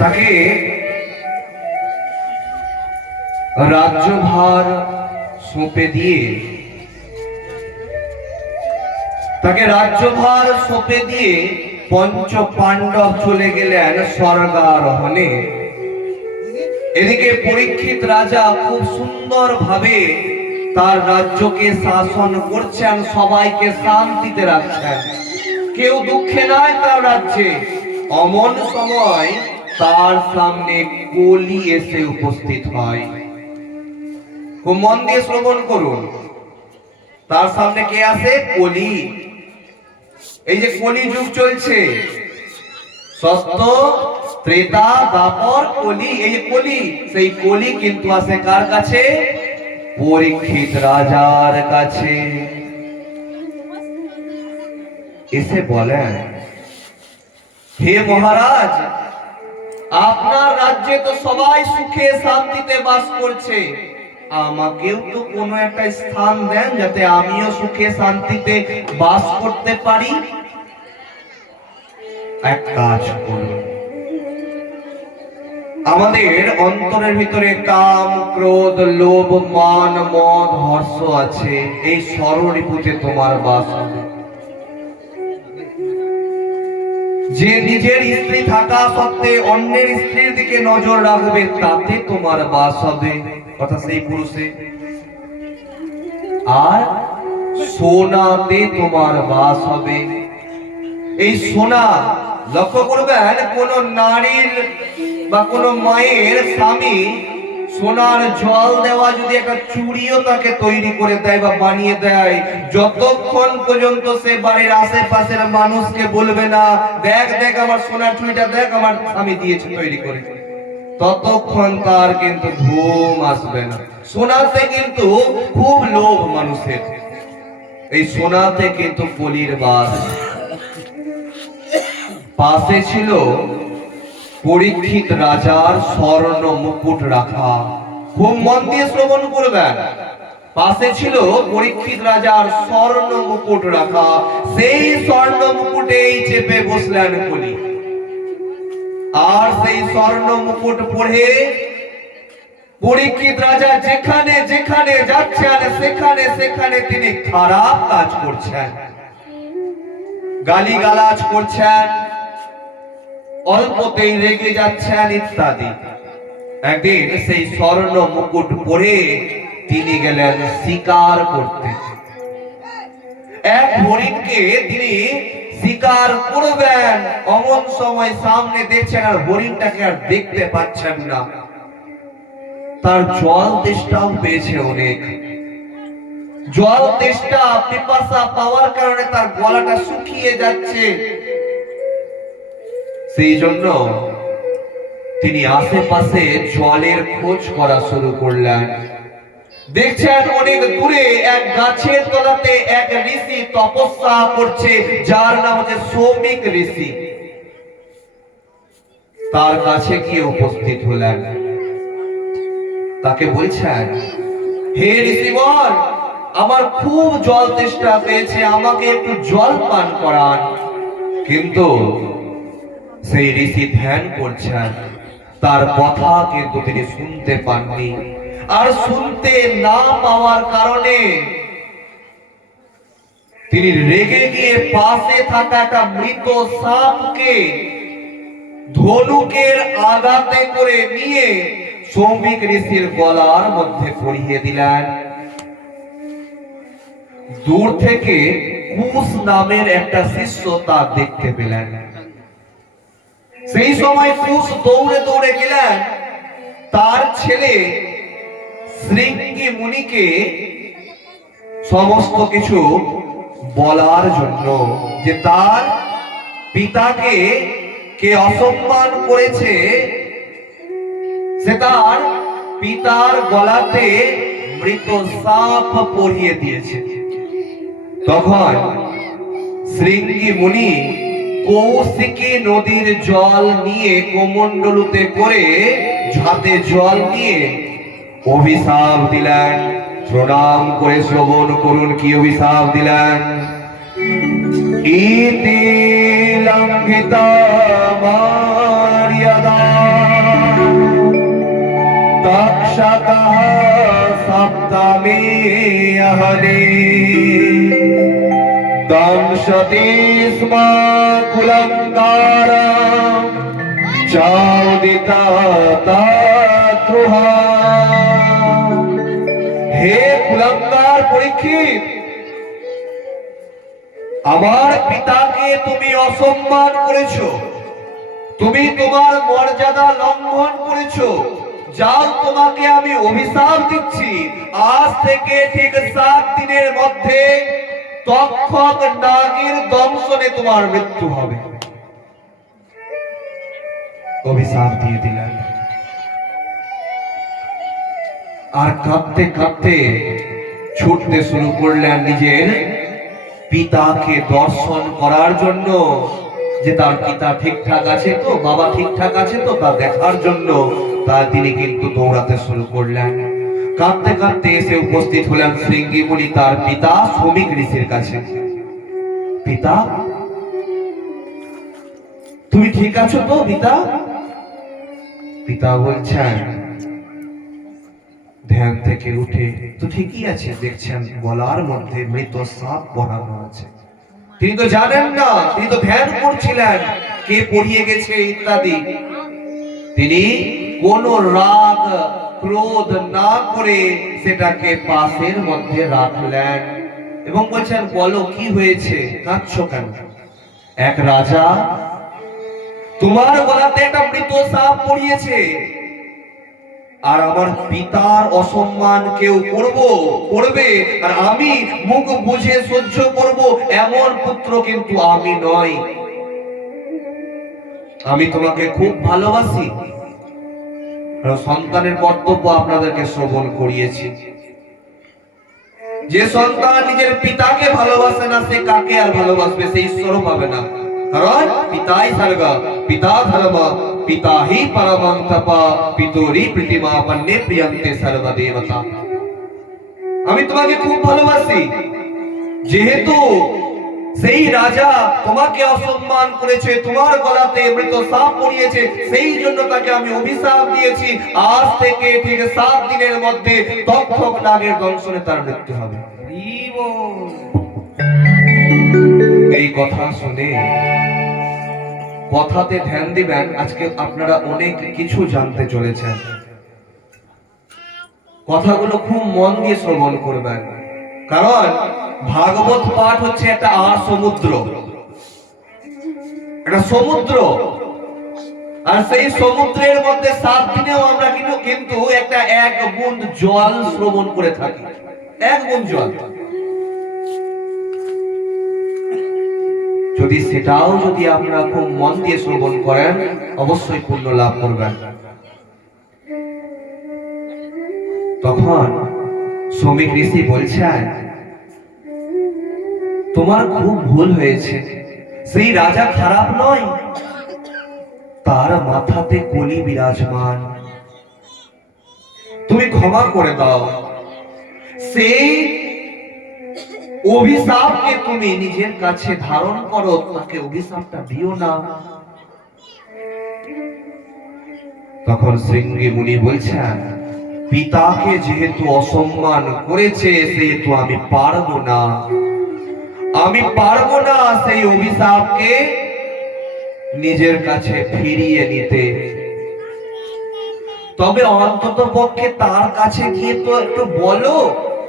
তাকে রাজ্যভার সঁপে দিয়ে পঞ্চ পাণ্ডব চলে গেলেন স্বর্গারোহণে। এদিকে পরীক্ষিত রাজা খুব সুন্দর ভাবে তার রাজ্যকে শাসন করছেন, সবাইকে শান্তিতে রাখছেন, কেউ দুঃখে নাই তার রাজ্যে। অমন সময় তার সামনে কলি এসে উপস্থিত হয়। খুব মন দিয়ে শ্রবণ করুন। তার সামনে কে আসে? কলি। এই যে কলি যুগ চলছে, সত্য, ত্রেতা, দ্বাপর, কলি, এই যে কলি, সেই কলি কিন্তু আসে কার কাছে? পরীক্ষিত রাজার কাছে। এসে বলেন, হে মহারাজ, আপনার রাজ্যে তো সবাই সুখে শান্তিতে বাস করছে, আমাকেও তো কোনো একটা স্থান দেন যাতে আমিও সুখে শান্তিতে বাস করতে পারি। এক কাজ করুন, আমাদের অন্তরের ভিতরে কাম, ক্রোধ, লোভ, মান, মদ, হর্ষ আছে, এই ষড়রিপুতে তোমার বাস হবে। যে নিজের স্ত্রী থাকা সত্ত্বে অন্যের স্ত্রীর দিকে নজর রাখবে, তাতে তোমার বাস হবে, কথা সেই পুরুষে। আর সোনাতে তোমার বাস হবে। এই সোনা, লক্ষ্য করবেন, কোন নারীর বা কোন মায়ের স্বামী সোনার জল দেওয়া যদি একটা চুড়িও তাকে তৈরি করে দেয় বা বানিয়ে দেয়, যতক্ষণ পর্যন্ত সে বাড়ির আশেপাশের মানুষকে বলবে না, দেখ দেখ আমার সোনার চুড়িটা দেখ, আমার স্বামী দিয়েছে তৈরি করে, ততক্ষণ তার কিন্তু ঘুম আসবে না। সোনাতে কিন্তু খুব লোভ মানুষের। এই সোনাতে কিন্তু কলির বাস। পাশে ছিল পরীক্ষিত রাজার স্বর্ণ মুকুট রাখা। খুব মন দিয়ে শ্রবণ করবেন। পাশে ছিল পরীক্ষিত রাজার স্বর্ণ মুকুট রাখা। সেই স্বর্ণ মুকুটেই চেপে বসলেন কলি। আর সেই স্বর্ণ মুকুট পরে পরীক্ষিত রাজা যেখানে যেখানে যাচ্ছেন, সেখানে সেখানে তিনি খারাপ কাজ করছেন, গালিগালাজ করছেন, অল্পতেই রেগে যাচ্ছেন ইত্যাদি। একদিন সেই স্বর্ণ মুকুট পরে তিনি গেলেন শিকার করতে। এক হরিণকে তিনি শিকার করবেন, অমন সময় সামনে দেখছেন আর হরিণটাকে আর দেখতে পাচ্ছেন না। তার জল তেষ্টাও পেয়েছে অনেক। জল তেষ্টা, পিপাসা পাওয়ার কারণে তার গলাটা শুকিয়ে যাচ্ছে। সেই জন্য তিনি আশেপাশে জলের খোঁজ করা শুরু করলেন। দেখছেন অনেক দূরে এক গাছের তলাতে এক ঋষি তপস্যা করছে, যার নাম হচ্ছে সৌমিক ঋষি। তার কাছে গিয়ে উপস্থিত হলেন। তাকে বলছেন, হে ঋষিবর, আমার খুব জল তেষ্টা পেয়েছে, আমাকে একটু জল পান করান। কিন্তু সেই ঋষি ধ্যান করছেন, তার কথা কিন্তু তিনি শুনতে পাননি। আর শুনতে না পাওয়ার কারণে তিনি রেগে গিয়ে পাশে থাকা একটা মৃত সাপকে ধনুকের আঘাতে করে নিয়ে সৌমিক ঋষির গলার মধ্যে পরিয়ে দিলেন। দূর থেকে কুশ নামের একটা শিষ্য তা দেখতে পেলেন। সেই সময় কুশ দৌড়ে দৌড়ে গেলেন তার ছেলে শৃঙ্গি মুনিকে সমস্ত কিছু বলার জন্য, যে তার পিতাকে কে অসম্মান করেছে, সে তার পিতার গলাতে মৃত সাপ পরিয়ে দিয়েছে। তখন শৃঙ্গি মুনি কৌশিকী নদীর জল নিয়ে কমণ্ডলুতে করে হাতে জল নিয়ে অভিশাপ দিলেন। প্রণাম করে শ্রবণ করুন কি অভিশাপ দিলেন। ইতি লঙ্ঘিতা মর্যাদা रक्षकः सप्तमी अहनि दंशति स्म कुलङ्कारं चौदिता तद्रुहा। हे কুলাঙ্গার পরীক্ষিত, আমার পিতাকে তুমি অসম্মান করেছো, তুমি তোমার মর্যাদা লঙ্ঘন করেছো। যাও, তোমাকে আমি অভিশাপ দিচ্ছি, আজ থেকে ঠিক 7 দিনের মধ্যে তক্ষক নাগের দংশনে তোমার মৃত্যু হবে। অভিশাপ দিয়ে দিলেন। আর কাঁদতে কাঁদতে ছুটতে শুরু করলেন নিজের পিতাকে দর্শন করার জন্য, যে তার পিতা ঠিকঠাক আছে তো, বাবা ঠিকঠাক আছে তো, তা দেখার জন্য তিনি কিন্তু দৌড়াতে শুরু করলেন। কাঁদতে কাঁদতে এসে উপস্থিত হলেন শৃঙ্গী মুনি তার পিতা শমিক ঋষির কাছে। পিতা, তুমি ঠিক আছো তো পিতা? পিতা বলছেন ধ্যান থেকে উঠে, তো ঠিকই আছে, দেখছেন গলার মধ্যে মৃত সাপ পরানো আছে। তিনি তো জানেন না, তিনি তো ধ্যান করছিলেন কে পড়িয়ে গেছে ইত্যাদি। তিনি কোন রাগ ক্রোধ না করে সেটাকে পাশের মধ্যে রাখলেন এবং বলছেন, বলো কি হয়েছে, কাঁদছো কেন? এক রাজা, তোমার গলাতে একটা মৃত সাপ পড়িয়েছে, আর আমার পিতার অসম্মান কেউ করবে আর আমি মুখ বুঝে সহ্য করব, এমন পুত্র কিন্তু আমি নই। আমি তোমাকে খুব ভালোবাসি, সন্তানের কর্তব্য আপনাদেরকে শ্রবণ করিয়েছি। যে সন্তান নিজের পিতাকে ভালোবাসে না, সে কাকে আর ভালোবাসবে? সে ঈশ্বরও পাবে না। কারণ পিতাই সর্গ, পিতা ধর্ম, পিতা হি পরমং তপ, পিতরি প্রীতিমা পন্নে প্রিয়ন্তে সর্বদেবতা। আমি তোমাকে খুব ভালোবাসি, যেহেতু সেই রাজা তোমাকে অসম্মান করেছে, তোমার গলাতে মৃত সাপ পড়িয়েছে, সেই জন্য তাকে আমি অভিশাপ দিয়েছি, আজ থেকে ঠিক 7 দিনের মধ্যে তক্ষক নাগের দংশনে তার মৃত্যু হবে। এই কথা শুনে কথাতে ধ্যান দিবেন। আজকে আপনারা অনেক কিছু জানতে চলেছেন, কথাগুলো খুব মন দিয়ে শ্রবণ করবেন। কারণ ভাগবত পাঠ হচ্ছে একটা সমুদ্র, একটা সমুদ্র, আর সেই সমুদ্রের মধ্যে 7 দিনেও আমরা কিন্তু একটা 1 বুঁদ জল শ্রবণ করে থাকি। 1 বুঁদ জল, সেটাও যদি আপনারা খুব মন দিয়ে শ্রবণ করেন, অবশ্যই পুণ্য লাভ করবেন। তখন শমিক ঋষি বলছেন, তোমার খুব ভুল হয়েছে, সেই রাজা খারাপ নয়, তার মাথাতে কলি বিরাজমান, তুমি ক্ষমা করে দাও। সেই অভিশাপকে তুমি নিজের কাছে ধারণ করো, তাকে অভিশাপটা দিও না। তখন শৃঙ্গী মুনি বলছেন, পিতাকে যেহেতু অসম্মান করেছে, সেহেতু আমি পারবো না, সেই অভিশাপকে নিজের কাছে ফিরিয়ে নিতে। তবে অন্তত পক্ষে তার কাছে গিয়ে তো একটু বলো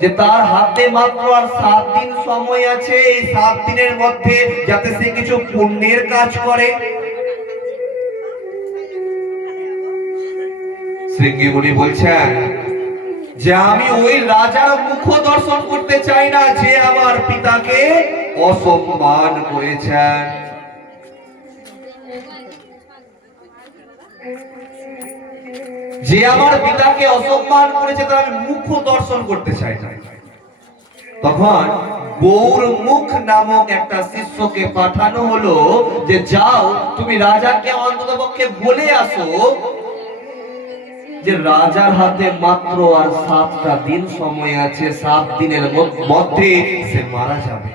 যে তার হাতে মাত্র আর 7 দিন সময় আছে, এই 7 দিনের মধ্যে যাতে সে কিছু পুণ্যের কাজ করে। শৃঙ্গী মুনি বলছেন যে আমি ওই রাজার মুখ দর্শন করতে চাই না, যে আমার পিতাকে অসম্মান করেছেন। যে আমার পিতাকে অসম্মান করেছে তার আমি মুখ দর্শন করতে চাই না। তখন গৌর মুখ নামক একটা শিষ্যকে পাঠানো হলো যে যাও, তুমি রাজাকে অন্ততপক্ষে বলে আসো যে রাজার হাতে মাত্র আর 7টা দিন সময় আছে, 7 দিনের মধ্যে সে মারা যাবে।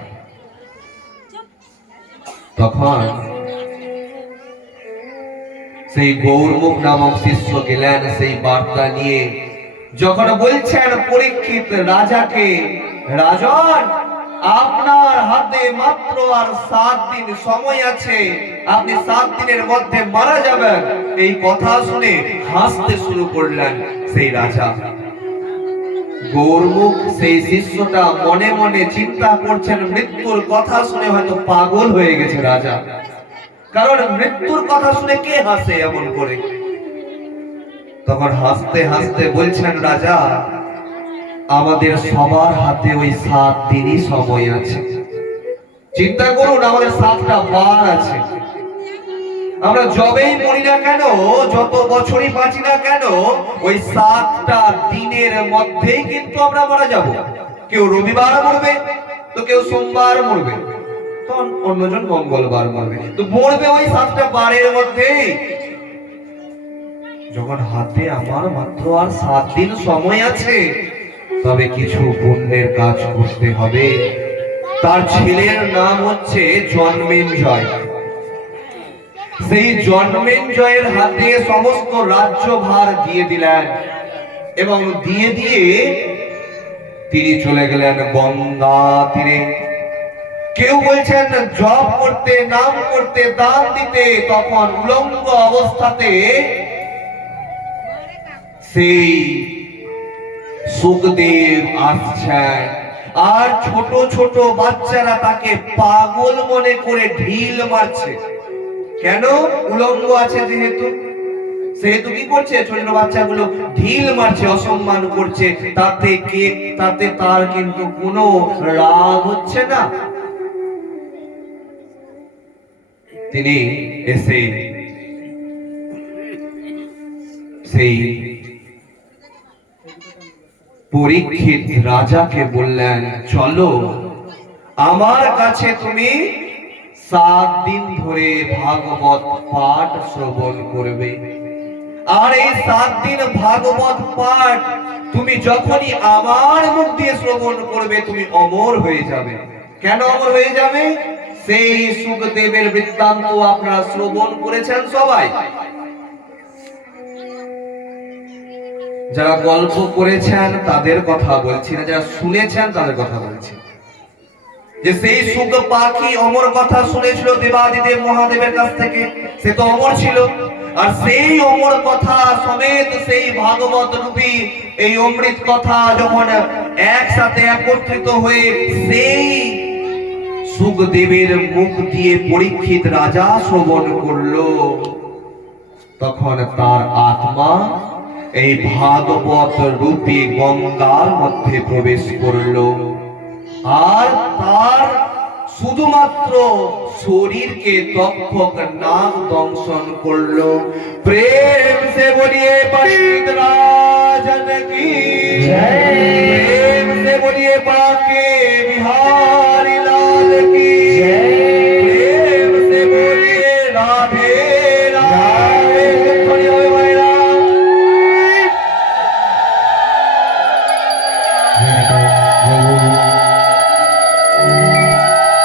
তখন সেই গৌরমুখ নামক শিষ্য গেলেন সেই বার্তা নিয়ে, যখন বলছেন পরীক্ষিত রাজাকে, রাজন আপনার হাতে মাত্র আর 7 দিন সময় আছে, আপনি 7 দিনের মধ্যে মারা যাবেন। এই কথা শুনে হাসতে শুরু করলেন সেই রাজা। গৌরমুখ সেই শিষ্যটা মনে মনে চিন্তা করছেন, মৃত্যুর কথা শুনে হয়তো পাগল হয়ে গেছে রাজা, কারণ মৃত্যুর কথা শুনে কে হাসে এমন করে। তখন হাসতে হাসতে বলছেন রাজা, আমাদের সবার হাতে ওই 7 দিনই সময় আছে। চিন্তা করুন, আমাদের 7টা বার আছে। আমরা যবেই মরি না কেন, যত বছরই বাঁচি না কেন, ওই 7টা দিনের মধ্যেই কিন্তু আমরা মারা যাব। কেউ রবিবার মরবে, তো কেউ সোমবার মরবে, তো অন্যজন মঙ্গলবার মরবে, তো মরবে ওই 7টা বারের মধ্যেই। যখন হাতে আমার মাত্র আর 7 দিন সময় আছে, তবে কিছু পুণ্যের কাজ করতে হবে। তার ছেলের নাম হচ্ছে জন্মেঞ্জয়। সেই জন্মেঞ্জয়ের হাতে সমস্ত রাজ্যভার দিয়ে দিলেন এবং দিয়ে দিয়ে তিনি চলে গেলেন গঙ্গা তীরে। কেউ বলছেন জপ করতে, নাম করতে, দান দিতে। তখন উলঙ্গ অবস্থাতে সেই সুখদেব আসছেন, আর ছোট ছোট বাচ্চারা তাকে পাগল মনে করে ঢিল মারছে। কেন? উলঙ্গ আছে যেহেতু, সেহেতু কি করছে, ছোট ছোট বাচ্চাগুলো ঢিল মারছে, অসম্মান করছে। তাতে তার কিন্তু কোনো রাগ হচ্ছে না। তিনি এসে সেই পরীক্ষিত রাজাকে বললেন, চলো আমার কাছে তুমি 7 দিন ধরে ভাগবত পাঠ শ্রবণ করবে। আর এই 7 দিন ভাগবত পাঠ তুমি যখনই আমার মুখ দিয়ে শ্রবণ করবে, তুমি অমর হয়ে যাবে। কেন অমর হয়ে যাবে? সেই সুখদেবের বৃত্তান্ত আপনারা শ্রবণ করেছেন সবাই। যারা গল্প করেছেন তাদের কথা বলছি না, যারা শুনেছেন তাদের কথা বলছি। যে সেই সুখ পাখি অমর কথা শুনেছিল দেবাদিদেব মহাদেবের কাছ থেকে, সে তো অমর ছিল। আর সেই অমর কথা সমেত সেই ভাগবত রূপী এই অমৃত কথা যখন একসাথে একত্রিত হয়ে সেই সুখদেবের মুখ দিয়ে পরীক্ষিত রাজা শ্রবণ করলো, তখন তার আত্মা এই ভাগবত রূপী গঙ্গার মধ্যে প্রবেশ করলো। আর তার শুধুমাত্র শরীরকে তক্ষক নাগ দংশন করলো। প্রেম সে বলিয়ে পণ্ডিত রাজন কি জয়, প্রেম সে বলিয়ে বাঁকে বিহারি লাল কি জয়, প্রেম সে বলিয়ে রাধে রাধে।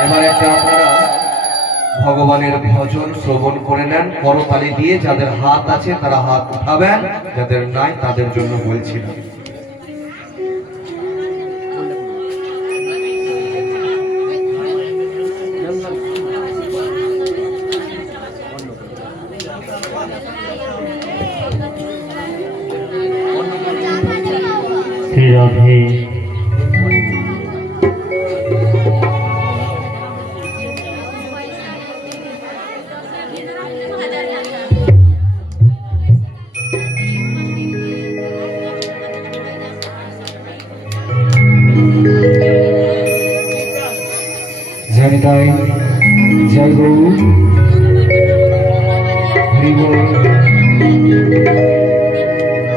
এবার একটা আপনারা ভগবানের ভজন শ্রবণ করে নেন করতালি দিয়ে। যাদের হাত আছে তারা হাত উঠাবেন, যাদের নাই তাদের জন্য বলছিলাম। শ্রী রাধে। জয় নিতাই, জয় গৌর, হরি বল।